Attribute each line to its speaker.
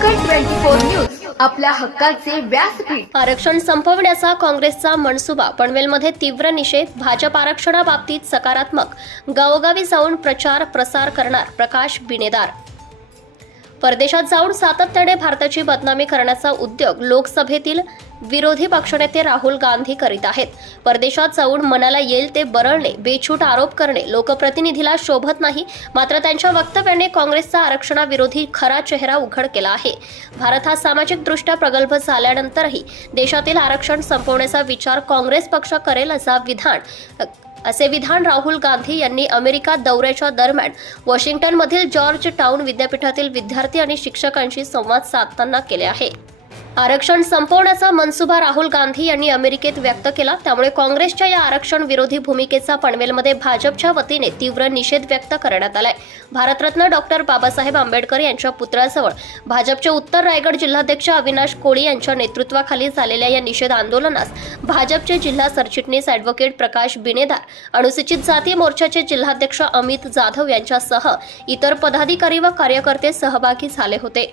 Speaker 1: Four news. आपल्या हक्काचे व्यासपीठ.
Speaker 2: आरक्षण संपवण्याचा काँग्रेसचा मनसुबा पनवेलमध्ये तीव्र निषेध भाजप आरक्षणाबाबतीत सकारात्मक. गावोगावी जाऊन प्रचार प्रसार करणार प्रकाश बिनेदार परदेशात जाऊन सातत्याने भारताची बदनामी करण्याचा उद्योग लोकसभेतील विरोधी पक्षनेते राहुल गांधी करीत आहेत. परदेशात जाऊन मनाला येईल ते बरळणे बेछूट आरोप करणे लोकप्रतिनिधीला शोभत नाही मात्र त्यांच्या वक्तव्याने काँग्रेसचा आरक्षणाविरोधी खरा चेहरा उघड केला आहे. भारत हा सामाजिकदृष्ट्या प्रगल्भ झाल्यानंतरही देशातील आरक्षण संपवण्याचा विचार काँग्रेस पक्ष करेल असा विधान असे विधान राहुल गांधी यांनी अमेरिका दौऱ्याच्या दरम्यान वॉशिंग्टनमधील जॉर्ज टाउन विद्यापीठातील विद्यार्थी आणि शिक्षकांशी संवाद साधताना केले आहे. आरक्षण संपवण्याचा मनसुबा राहुल गांधी यांनी अमेरिकेत व्यक्त केला. त्यामुळे काँग्रेसच्या या आरक्षण विरोधी भूमिकेचा पनवेलमध्ये भाजपच्या वतीने तीव्र निषेध व्यक्त करण्यात आलाय. भारतरत्न डॉक्टर बाबासाहेब आंबेडकर यांच्या पुतळ्याजवळ भाजपचे उत्तर रायगड जिल्हाध्यक्ष अविनाश कोळी यांच्या नेतृत्वाखाली झालेल्या या निषेध आंदोलनास भाजपचे जिल्हा सरचिटणीस ॲडव्होकेट प्रकाश बिनेदार अनुसूचित जाती मोर्चाचे जिल्हाध्यक्ष अमित जाधव यांच्यासह इतर पदाधिकारी व कार्यकर्ते सहभागी झाले होते.